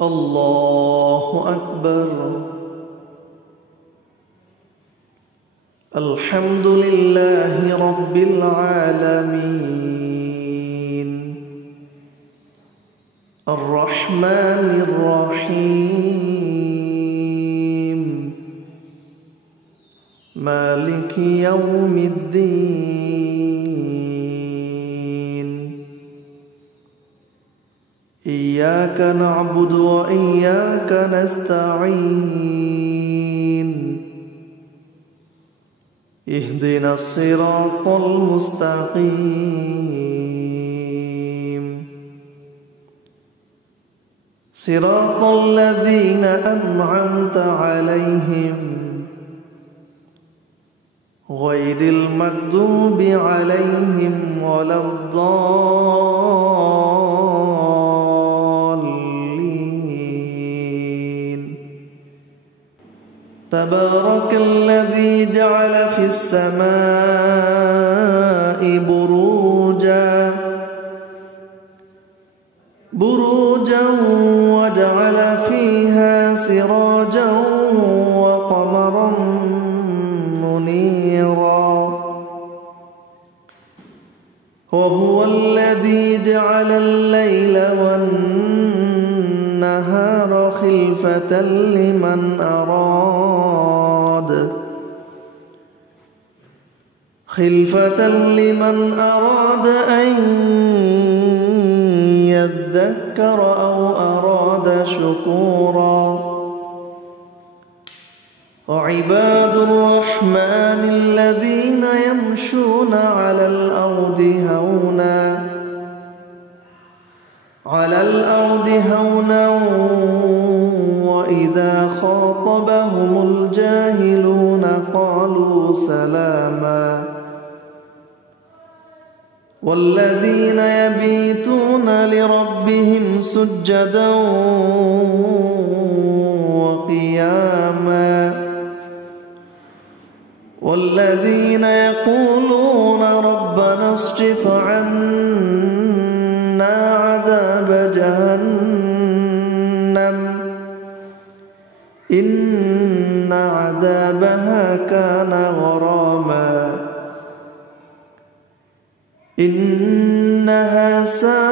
الله أكبر. الحمد لله رب العالمين الرحمن الرحيم مالك يوم الدين. إياك نعبد وإياك نستعين. اهدنا الصراط المستقيم صراط الذين أنعمت عليهم غير المغضوب عليهم ولا الضالين. تبارك الذي جعل في السماء بروجا وجعل فيها سراجا وقمرا منيرا. وهو الذي جعل الليل والنهار خلفة لمن أراد أن يذكر أو أراد شكورا. وعباد الرحمن الذين يمشون على الأرض هونا وإذا خاطبهم الجاهلون قالوا سلاما. والذين يبيتون لربهم سجدا وقياما. والذين يقولون ربنا اصرف عنا عذاب جهنم إن عذابها كان غراما إنها ساءت